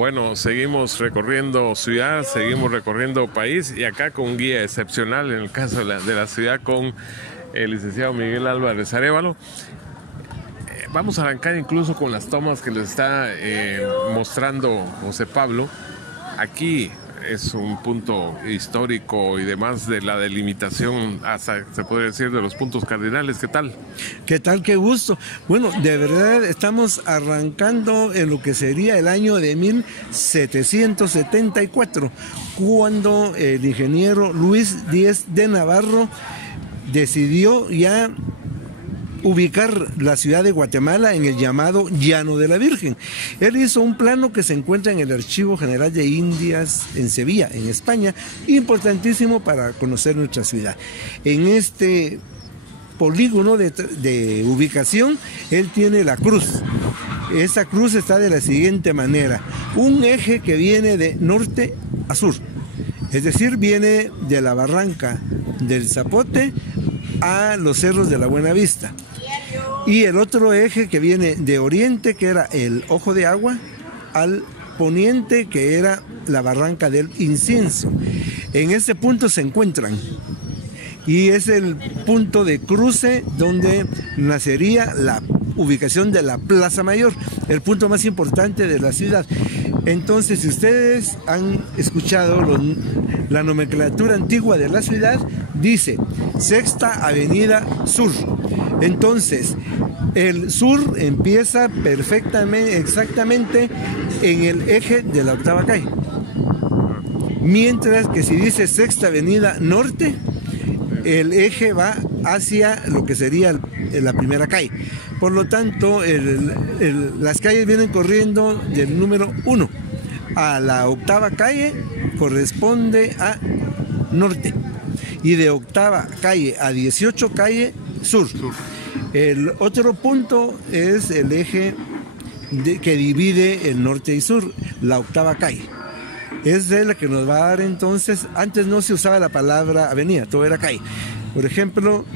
Bueno, seguimos recorriendo ciudad, seguimos recorriendo país y acá con un guía excepcional en el caso de la ciudad con el licenciado Miguel Álvarez Arévalo. Vamos a arrancar incluso con las tomas que les está mostrando José Pablo. Aquí es un punto histórico y demás de la delimitación, hasta se podría decir, de los puntos cardinales. ¿Qué tal? ¿Qué tal? Qué gusto. Bueno, de verdad estamos arrancando en lo que sería el año de 1774, cuando el ingeniero Luis Díez de Navarro decidió ya ubicar la ciudad de Guatemala en el llamado Llano de la Virgen. Él hizo un plano que se encuentra en el Archivo General de Indias en Sevilla, en España, importantísimo para conocer nuestra ciudad. En este polígono de ubicación, él tiene la cruz. Esta cruz está de la siguiente manera: un eje que viene de norte a sur, es decir, viene de la barranca del Zapote a los cerros de la Buenavista, y el otro eje que viene de oriente, que era el Ojo de Agua, al poniente, que era la barranca del Incienso. En ese punto se encuentran, y es el punto de cruce donde nacería la ubicación de la Plaza Mayor, el punto más importante de la ciudad. Entonces, si ustedes han escuchado la nomenclatura antigua de la ciudad, dice Sexta Avenida Sur. Entonces, el sur empieza perfectamente, exactamente en el eje de la octava calle. Mientras que si dice Sexta Avenida Norte, el eje va hacia lo que sería la primera calle. Por lo tanto, las calles vienen corriendo del número 1 a la octava calle, corresponde a norte, y de octava calle a 18 calle sur. El otro punto es el eje que divide el norte y sur, la octava calle. Es la que nos va a dar entonces. Antes no se usaba la palabra avenida, todo era calle. Por ejemplo,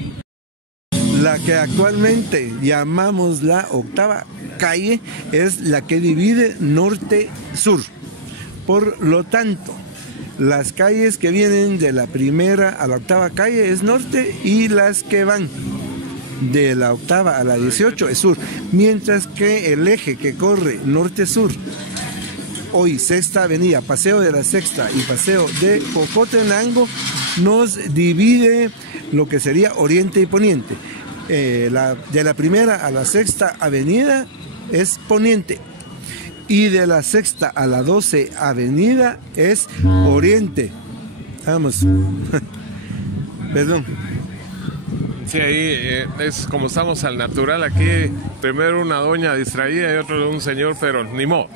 la que actualmente llamamos la octava calle es la que divide norte-sur. Por lo tanto, las calles que vienen de la primera a la octava calle es norte, y las que van de la octava a la 18 es sur. Mientras que el eje que corre norte-sur, hoy Sexta Avenida, Paseo de la Sexta y Paseo de Jocotenango, nos divide lo que sería oriente y poniente. De la primera a la Sexta Avenida es poniente, y de la Sexta a la 12 Avenida es oriente. Vamos. Perdón. Sí, ahí es como estamos al natural aquí. Primero una doña distraída y otro un señor, pero ni modo.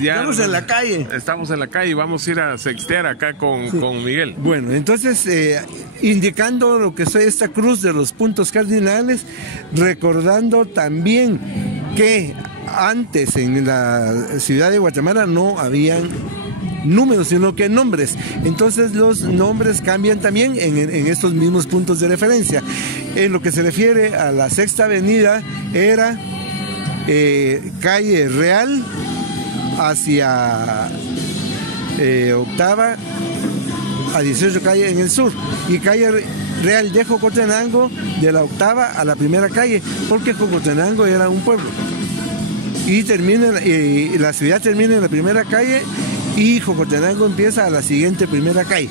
Ya estamos en la calle. Estamos en la calle y vamos a ir a sextear acá con Miguel. Bueno, entonces, indicando lo que es esta cruz de los puntos cardinales, recordando también que antes en la ciudad de Guatemala no habían números, sino que nombres. Entonces los nombres cambian también en estos mismos puntos de referencia. En lo que se refiere a la Sexta Avenida, era calle Real hacia octava a 18 calle en el sur, y calle Real de Jocotenango de la octava a la primera calle, porque Jocotenango era un pueblo, y la ciudad termina en la primera calle, y Jocotenango empieza a la siguiente primera calle.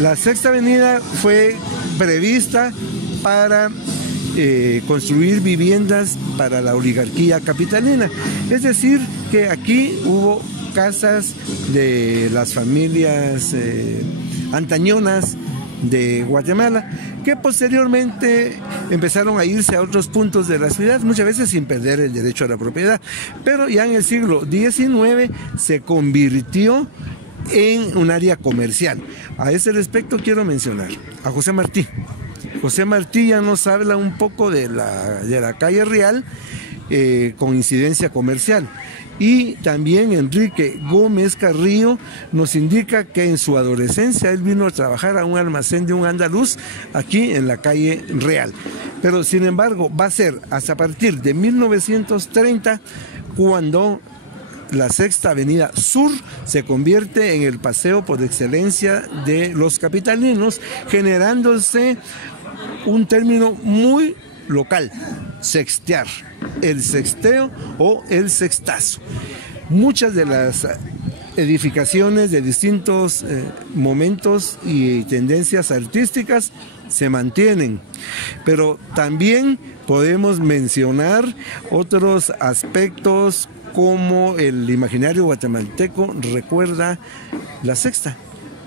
La Sexta Avenida fue prevista para construir viviendas para la oligarquía capitalina, es decir, que aquí hubo casas de las familias antañonas de Guatemala, que posteriormente empezaron a irse a otros puntos de la ciudad, muchas veces sin perder el derecho a la propiedad, pero ya en el siglo XIX se convirtió en un área comercial. A ese respecto quiero mencionar a José Martí. José Martí ya nos habla un poco de la calle Real con incidencia comercial. Y también Enrique Gómez Carrillo nos indica que en su adolescencia él vino a trabajar a un almacén de un andaluz aquí en la calle Real. Pero sin embargo va a ser hasta a partir de 1930 cuando la Sexta Avenida Sur se convierte en el paseo por excelencia de los capitalinos, generándose un término muy local: sextear, el sexteo o el sextazo. Muchas de las edificaciones de distintos momentos y tendencias artísticas se mantienen, pero también podemos mencionar otros aspectos como el imaginario guatemalteco recuerda la Sexta.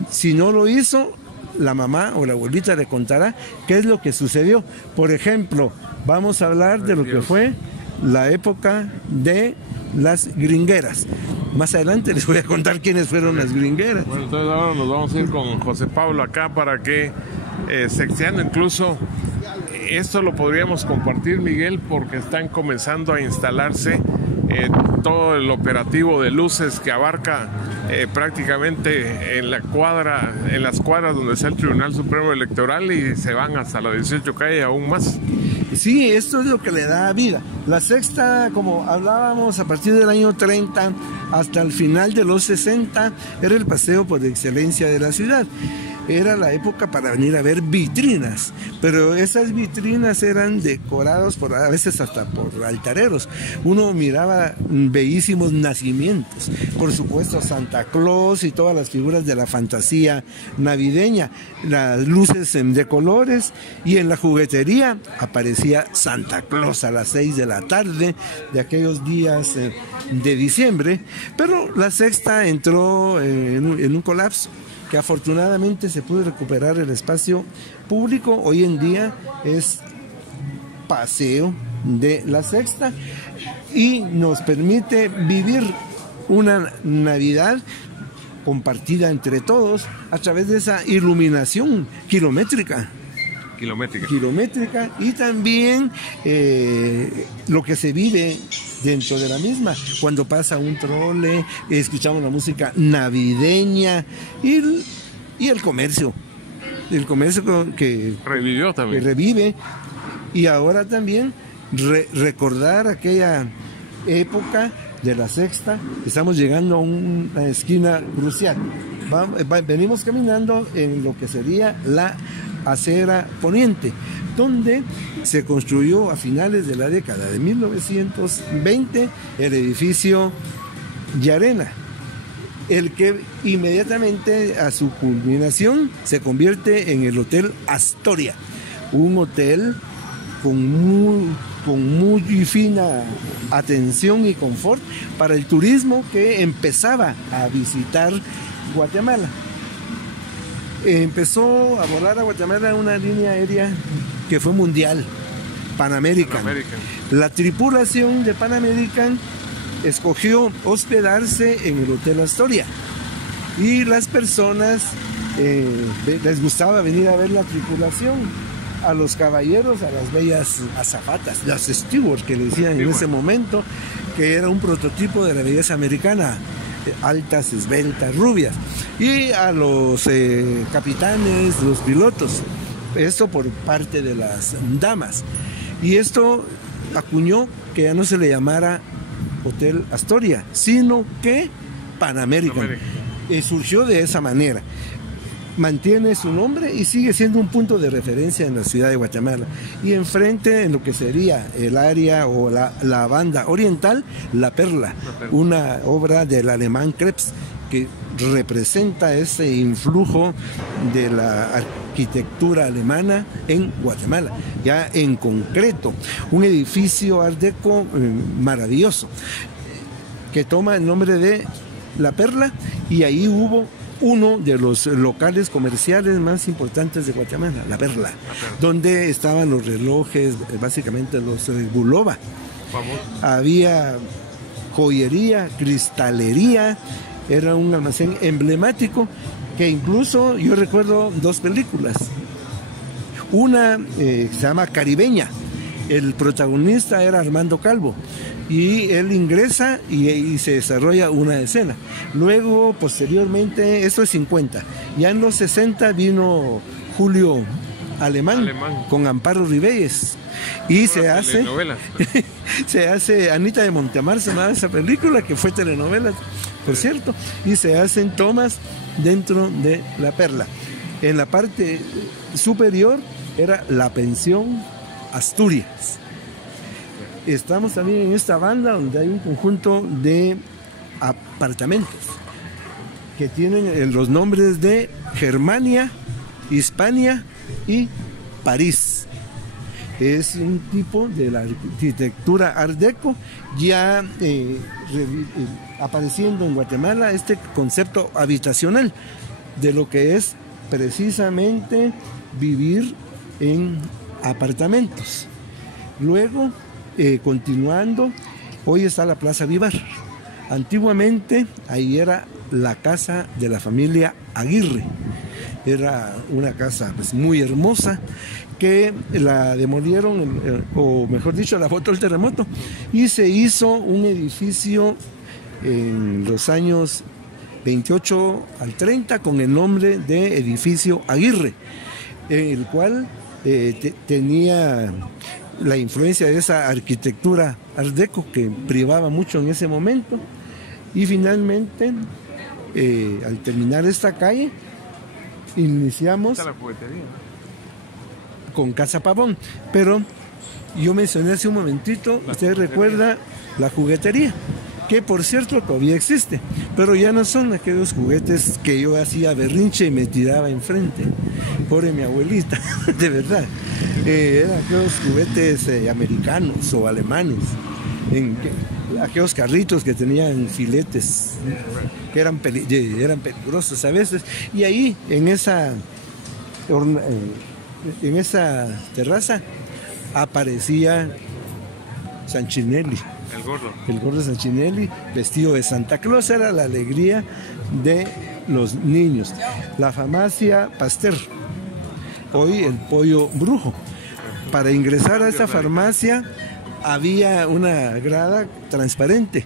Si no lo hizo, la mamá o la abuelita le contará qué es lo que sucedió. Por ejemplo, vamos a hablar de lo que fue la época de las gringueras. Más adelante les voy a contar quiénes fueron las gringueras. Bueno, entonces ahora nos vamos a ir con José Pablo acá para que, sexteando incluso, esto lo podríamos compartir, Miguel, porque están comenzando a instalarse todo el operativo de luces que abarca prácticamente en las cuadras donde está el Tribunal Supremo Electoral, y se van hasta la 18 calle aún más. Sí, esto es lo que le da vida. La Sexta, como hablábamos, a partir del año 30 hasta el final de los 60, era el paseo por excelencia de la ciudad. Era la época para venir a ver vitrinas, pero esas vitrinas eran decoradas a veces hasta por altareros. Uno miraba bellísimos nacimientos, por supuesto Santa Claus y todas las figuras de la fantasía navideña, las luces de colores, y en la juguetería aparecía Santa Claus a las 6 de la tarde de aquellos días de diciembre. Pero la Sexta entró en un colapso, que afortunadamente se pudo recuperar el espacio público. Hoy en día es paseo de la Sexta y nos permite vivir una Navidad compartida entre todos a través de esa iluminación kilométrica y también lo que se vive dentro de la misma, cuando pasa un trole, escuchamos la música navideña y el comercio que revivió también, que revive, y ahora también recordar aquella época de la Sexta. Estamos llegando a una esquina crucial. Venimos caminando en lo que sería la acera poniente, donde se construyó a finales de la década de 1920 el edificio Llarena, el que inmediatamente a su culminación se convierte en el Hotel Astoria, un hotel con muy fina atención y confort para el turismo que empezaba a visitar Guatemala. Empezó a volar a Guatemala una línea aérea que fue mundial, Pan American. La tripulación de Pan American escogió hospedarse en el Hotel Astoria, y las personas les gustaba venir a ver la tripulación, a los caballeros, a las bellas azafatas, las stewards que le decían en ese momento, que era un prototipo de la belleza americana, altas, esbeltas, rubias, y a los capitanes, los pilotos. Esto por parte de las damas, y esto acuñó que ya no se le llamara Hotel Astoria, sino que Pan American. Surgió de esa manera, mantiene su nombre y sigue siendo un punto de referencia en la ciudad de Guatemala. Y enfrente, en lo que sería el área o la banda oriental, La Perla, una obra del alemán Krebs, que representa ese influjo de la arquitectura alemana en Guatemala. Ya en concreto, un edificio art deco maravilloso, que toma el nombre de La Perla, y ahí hubo uno de los locales comerciales más importantes de Guatemala, La Perla, donde estaban los relojes, básicamente los Bulova. Había joyería, cristalería, era un almacén emblemático que incluso yo recuerdo dos películas. Una se llama Caribeña, el protagonista era Armando Calvo, y él ingresa y se desarrolla una escena. Luego, posteriormente, esto es 50, ya en los 60 vino Julio Alemán. Con Amparo Ribelles. Y se hace se hace Anita de Montemar, se llama esa película, que fue telenovela, por cierto, y se hacen tomas dentro de La Perla. En la parte superior era la pensión Asturias. Estamos también en esta banda donde hay un conjunto de apartamentos que tienen los nombres de Germania, Hispania y París. Es un tipo de la arquitectura Art Deco, ya apareciendo en Guatemala este concepto habitacional de lo que es precisamente vivir en apartamentos. Luego, continuando, hoy está la Plaza Vivar. Antiguamente ahí era la casa de la familia Aguirre. Era una casa pues muy hermosa que la demolieron, o mejor dicho, la botó el terremoto, y se hizo un edificio en los años 28 al 30 con el nombre de Edificio Aguirre, el cual tenía la influencia de esa arquitectura Art Deco que privaba mucho en ese momento. Y finalmente, al terminar esta calle, iniciamos con Casa Pavón. Pero yo mencioné hace un momentito, usted recuerda la juguetería, que por cierto todavía existe, pero ya no son aquellos juguetes que yo hacía berrinche y me tiraba enfrente. Pobre mi abuelita, de verdad. Eran aquellos juguetes americanos o alemanes, aquellos carritos que tenían filetes, que eran peligrosos a veces. Y ahí, en esa terraza, aparecía Sanchinelli. El gordo Sanchinelli, vestido de Santa Claus, era la alegría de los niños. La farmacia Pasteur, hoy el Pollo Brujo. Para ingresar a esta farmacia había una grada transparente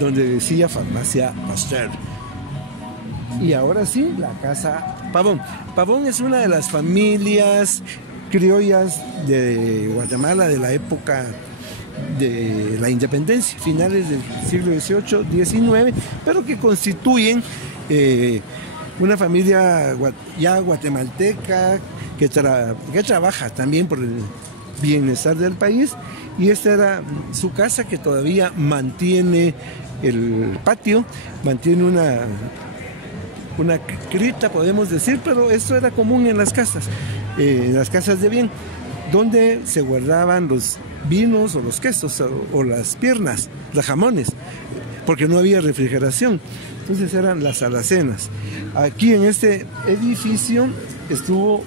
donde decía Farmacia Pasteur. Y ahora sí, la Casa Pavón. Pavón es una de las familias criollas de Guatemala de la época de la independencia, finales del siglo XVIII, XIX, pero que constituyen una familia ya guatemalteca que trabaja también por el bienestar del país. Y esta era su casa, que todavía mantiene el patio, mantiene una cripta, podemos decir, pero esto era común en las casas de bien, donde se guardaban los vinos o los quesos o las piernas, los jamones, porque no había refrigeración. Entonces eran las alacenas. Aquí en este edificio estuvo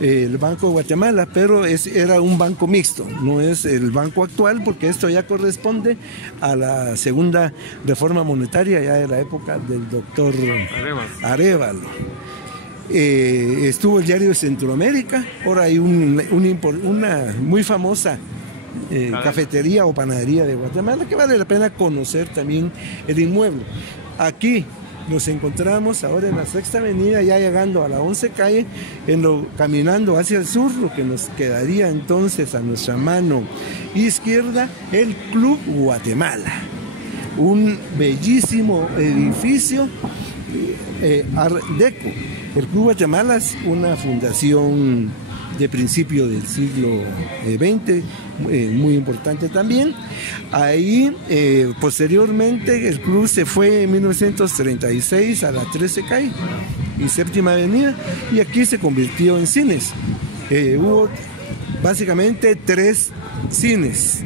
el Banco de Guatemala, pero era un banco mixto, no es el banco actual, porque esto ya corresponde a la segunda reforma monetaria, ya de la época del doctor Arévalo. Estuvo el Diario de Centroamérica. Ahora hay una muy famosa cafetería o panadería de Guatemala, que vale la pena conocer también el inmueble. Aquí nos encontramos ahora en la Sexta Avenida, ya llegando a la 11 calle, caminando hacia el sur, lo que nos quedaría entonces a nuestra mano izquierda, el Club Guatemala. Un bellísimo edificio Art Deco. El Club Guatemala es una fundación de principio del siglo XX, muy importante también. Ahí, posteriormente, el club se fue en 1936 a la 13 calle y Séptima Avenida, y aquí se convirtió en cines. Hubo básicamente 3 cines,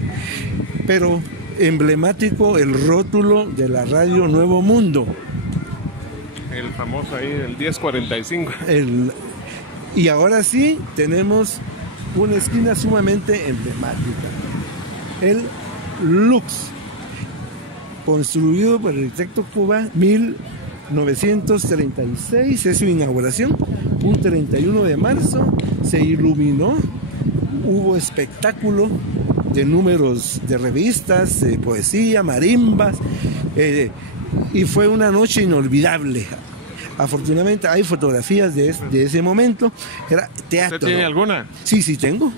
pero emblemático el rótulo de la radio Nuevo Mundo. El famoso ahí, el 1045. Y ahora sí tenemos una esquina sumamente emblemática, el Lux, construido por el arquitecto Cuba, 1936, es su inauguración, un 31 de marzo, se iluminó, hubo espectáculo de números de revistas, de poesía, marimbas, y fue una noche inolvidable. Afortunadamente hay fotografías de ese momento. Era teatro. ¿Usted tiene alguna? Sí, sí tengo.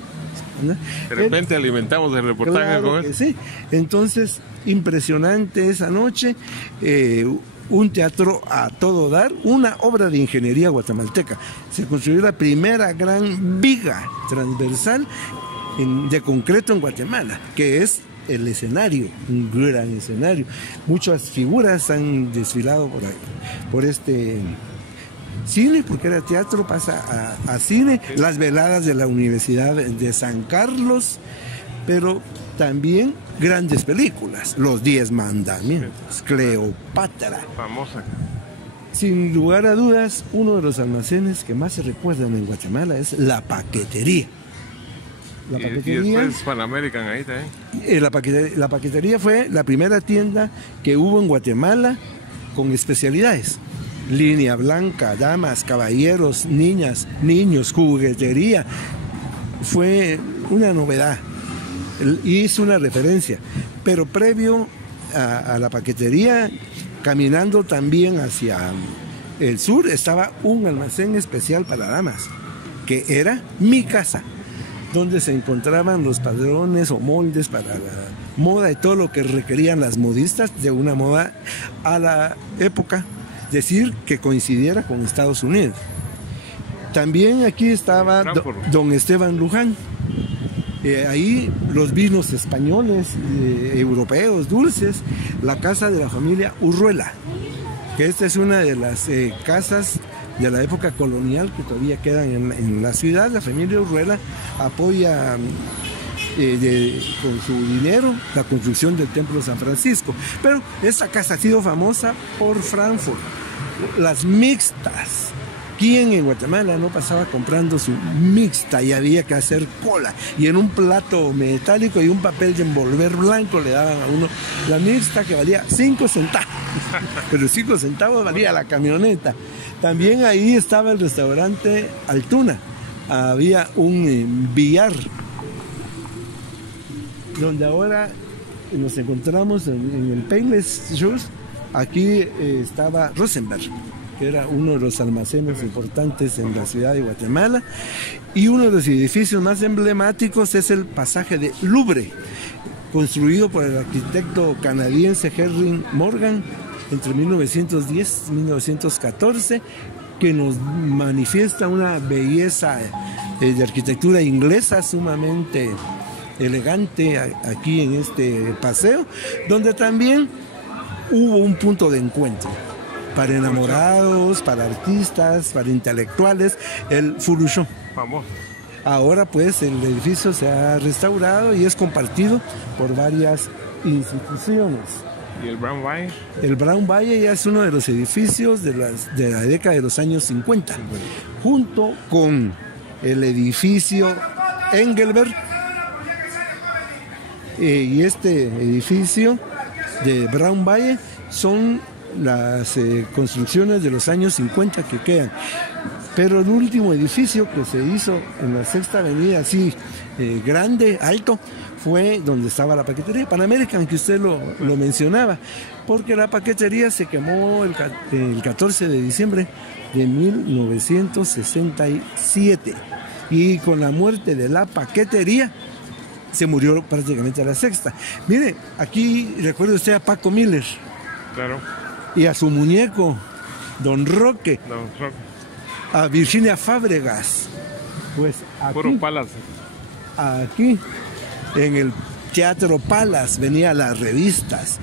De repente alimentamos el reportaje claro con que eso. sí. Entonces, impresionante esa noche. Un teatro a todo dar, una obra de ingeniería guatemalteca. Se construyó la primera gran viga transversal de concreto en Guatemala, que es el escenario, un gran escenario. Muchas figuras han desfilado por este cine, porque era teatro, pasa a cine, las veladas de la Universidad de San Carlos, pero también grandes películas, Los 10 Mandamientos, Cleopatra. Famosa. Sin lugar a dudas, uno de los almacenes que más se recuerdan en Guatemala es la paquetería. La paquetería, y después Pan American ahí también. La paquetería fue la primera tienda que hubo en Guatemala con especialidades. Línea blanca, damas, caballeros, niñas, niños, juguetería. Fue una novedad y es una referencia. Pero previo a la paquetería, caminando también hacia el sur, estaba un almacén especial para damas, que era Mi Casa, donde se encontraban los padrones o moldes para la moda y todo lo que requerían las modistas de una moda a la época, decir que coincidiera con Estados Unidos. También aquí estaba don Esteban Luján. Ahí los vinos españoles, europeos, dulces, la casa de la familia Urruela, que esta es una de las casas de la época colonial que todavía quedan en la ciudad. La familia Urruela apoya con su dinero la construcción del Templo de San Francisco. Pero esta casa ha sido famosa por Frankfurt, las mixtas. ¿Quién en Guatemala no pasaba comprando su mixta y había que hacer cola? Y en un plato metálico y un papel de envolver blanco le daban a uno la mixta, que valía 5 centavos. Pero 5 centavos valía la camioneta. También ahí estaba el restaurante Altuna. Había un billar, donde ahora nos encontramos en el Payless Shoes. Aquí estaba Rosenberg, que era uno de los almacenes importantes en la ciudad de Guatemala, y uno de los edificios más emblemáticos es el pasaje de Louvre, construido por el arquitecto canadiense Henry Morgan entre 1910 y 1914, que nos manifiesta una belleza de arquitectura inglesa sumamente elegante aquí en este paseo, donde también hubo un punto de encuentro para enamorados, para artistas, para intelectuales, el Furushó. Famoso. Ahora pues el edificio se ha restaurado y es compartido por varias instituciones. ¿Y el Brown Valle? El Brown Valle ya es uno de los edificios de la década de los años 50, junto con el edificio Engelberg, y este edificio de Brown Valle son las construcciones de los años 50 que quedan. Pero el último edificio que se hizo en la Sexta Avenida, así grande, alto, fue donde estaba la paquetería Pan American, que usted lo mencionaba, porque la paquetería se quemó el 14 de diciembre de 1967, y con la muerte de la paquetería se murió prácticamente a la Sexta. Mire, aquí recuerda usted a Paco Miller. Claro. Y a su muñeco, Don Roque. Don Roque. A Virginia Fábregas. Pues aquí, puro Palas. Aquí, en el Teatro Palas, venían las revistas.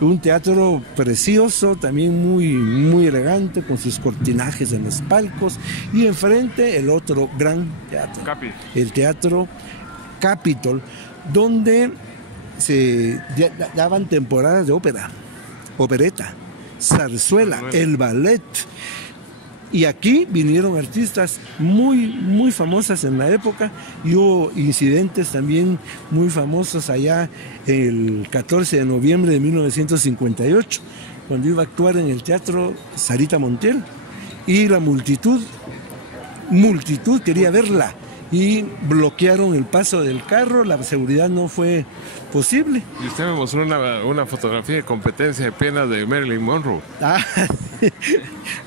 Un teatro precioso, también muy, muy elegante, con sus cortinajes en los palcos. Y enfrente el otro gran teatro. El Teatro Capitol, donde se daban temporadas de ópera, opereta, zarzuela, el ballet. Y aquí vinieron artistas muy, muy famosas en la época, y hubo incidentes también muy famosos allá el 14 de noviembre de 1958, cuando iba a actuar en el Teatro Sarita Montiel, y la multitud quería verla, y bloquearon el paso del carro, la seguridad no fue posible. Y usted me mostró una fotografía de competencia de piernas de Marilyn Monroe.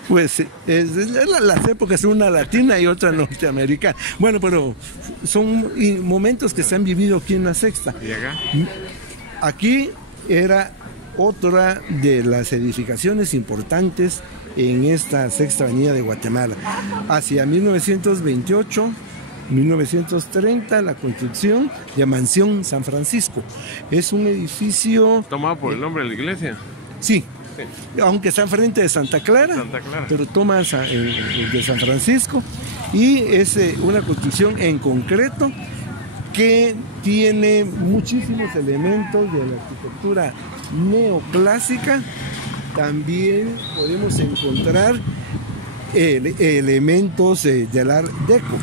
Pues las épocas, una latina y otra norteamericana. Bueno, pero son momentos que se han vivido aquí en la Sexta. ¿Y acá? Aquí era otra de las edificaciones importantes en esta Sexta Avenida de Guatemala. Hacia 1928, 1930, la construcción de Mansión San Francisco. Es un edificio... ¿Tomado por el nombre de la iglesia? Sí, aunque está enfrente de Santa Clara, pero toma el de San Francisco, y es una construcción en concreto que tiene muchísimos elementos de la arquitectura neoclásica. También podemos encontrar elementos del Art Deco.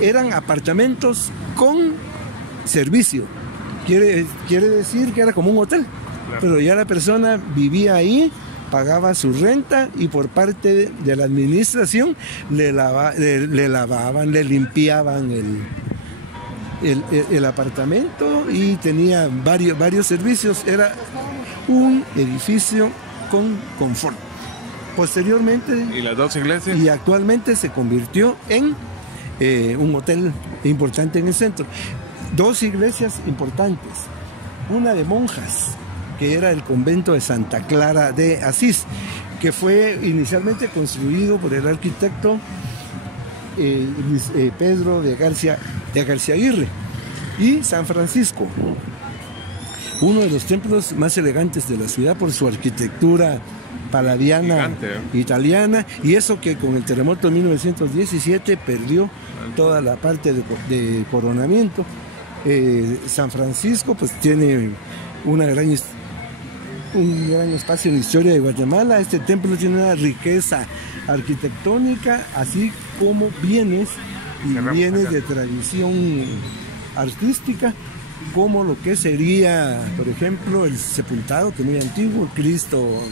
Eran apartamentos con servicio, quiere decir que era como un hotel. Claro. Pero ya la persona vivía ahí, pagaba su renta y por parte de la administración le lavaban, le limpiaban el apartamento y tenía varios servicios. Era un edificio con confort. Posteriormente... ¿Y las dos iglesias? Y actualmente se convirtió en un hotel importante en el centro. Dos iglesias importantes. Una de monjas, que era el convento de Santa Clara de Asís, que fue inicialmente construido por el arquitecto Pedro de García Aguirre. Y San Francisco, uno de los templos más elegantes de la ciudad por su arquitectura palladiana, gigante, italiana, y eso que con el terremoto de 1917 perdió toda la parte de coronamiento. San Francisco pues tiene un gran espacio en la historia de Guatemala. Este templo tiene una riqueza arquitectónica, así como bienes de tradición artística, como lo que sería, por ejemplo, el sepultado, que es muy antiguo, el Cristo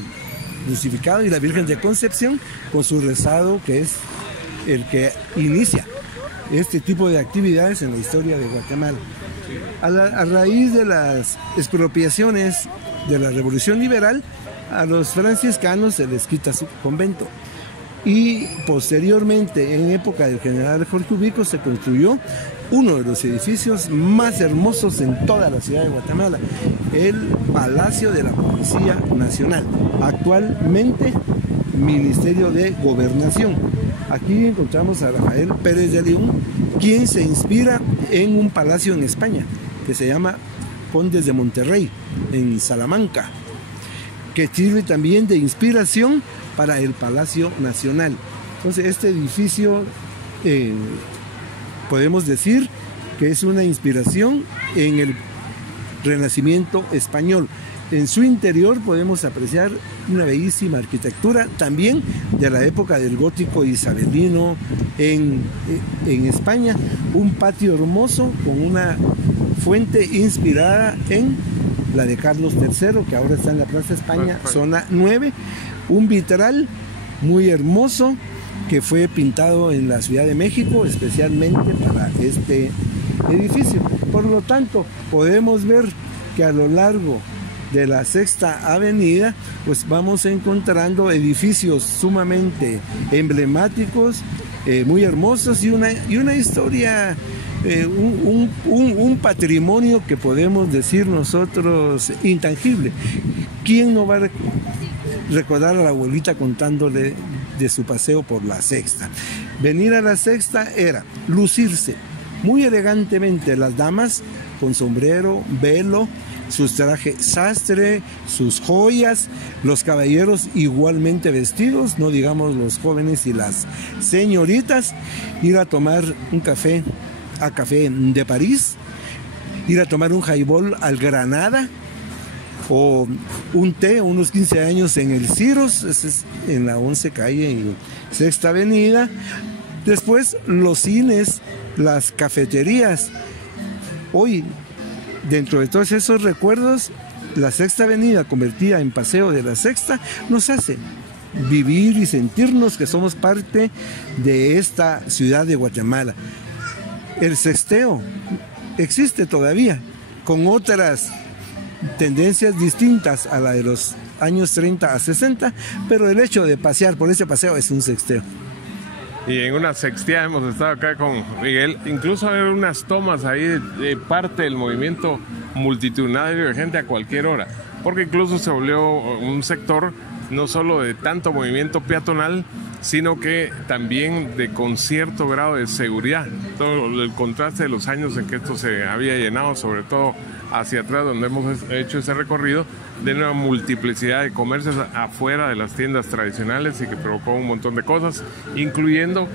crucificado, y la Virgen de Concepción con su rezado, que es el que inicia este tipo de actividades en la historia de Guatemala. A raíz de las expropiaciones de la Revolución Liberal, a los franciscanos se les quita su convento, y posteriormente, en época del general Jorge Ubico, se construyó uno de los edificios más hermosos en toda la ciudad de Guatemala, el Palacio de la Policía Nacional, actualmente Ministerio de Gobernación. Aquí encontramos a Rafael Pérez de León, quien se inspira en un palacio en España que se llama Condes de Monterrey, en Salamanca, que sirve también de inspiración para el Palacio Nacional. Entonces, este edificio podemos decir que es una inspiración en el Renacimiento español. En su interior podemos apreciar una bellísima arquitectura, también de la época del gótico isabelino en España. Un patio hermoso con una fuente inspirada en la de Carlos III, que ahora está en la Plaza España, zona 9. Un vitral muy hermoso que fue pintado en la Ciudad de México especialmente para este edificio. Por lo tanto, podemos ver que a lo largo de la Sexta Avenida pues vamos encontrando edificios sumamente emblemáticos, muy hermosos, y una historia, un patrimonio que podemos decir nosotros intangible. ¿Quién no va a recordar a la abuelita contándole de su paseo por la Sexta? Venir a la Sexta era lucirse muy elegantemente, las damas con sombrero, velo, sus trajes sastre, sus joyas, los caballeros igualmente vestidos, no digamos los jóvenes y las señoritas, ir a tomar un café a Café de París, ir a tomar un highball al Granada, o un té, unos 15 años en el Ciros, es en la 11 calle, en Sexta Avenida. Después los cines, las cafeterías. Hoy, dentro de todos esos recuerdos, la Sexta Avenida convertida en Paseo de la Sexta nos hace vivir y sentirnos que somos parte de esta ciudad de Guatemala. El sexteo existe todavía, con otras tendencias distintas a la de los años 30 a 60, pero el hecho de pasear por ese paseo es un sexteo. Y en una sextía hemos estado acá con Miguel, incluso hay unas tomas ahí de parte del movimiento multitudinario de gente a cualquier hora, porque incluso se volvió un sector no solo de tanto movimiento peatonal, sino que también con cierto grado de seguridad. Todo el contraste de los años en que esto se había llenado, sobre todo hacia atrás donde hemos hecho ese recorrido, de una multiplicidad de comercios afuera de las tiendas tradicionales y que provocó un montón de cosas, incluyendo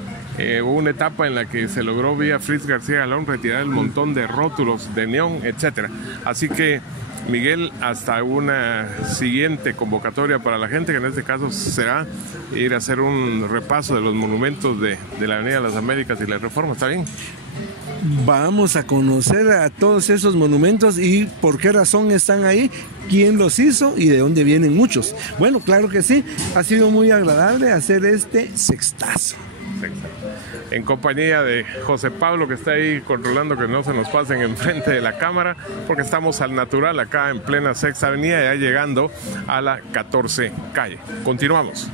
una etapa en la que se logró vía Fritz García Galón retirar el montón de rótulos de neón, etcétera. Así que Miguel, hasta una siguiente convocatoria para la gente, que en este caso será ir a hacer un repaso de los monumentos de la Avenida de las Américas y la Reforma. ¿Está bien? Vamos a conocer a todos esos monumentos y por qué razón están ahí, quién los hizo y de dónde vienen muchos. Bueno, claro que sí, ha sido muy agradable hacer este sextazo. En compañía de José Pablo, que está ahí controlando que no se nos pasen enfrente de la cámara, porque estamos al natural acá en plena Sexta Avenida, ya llegando a la 14 calle. Continuamos.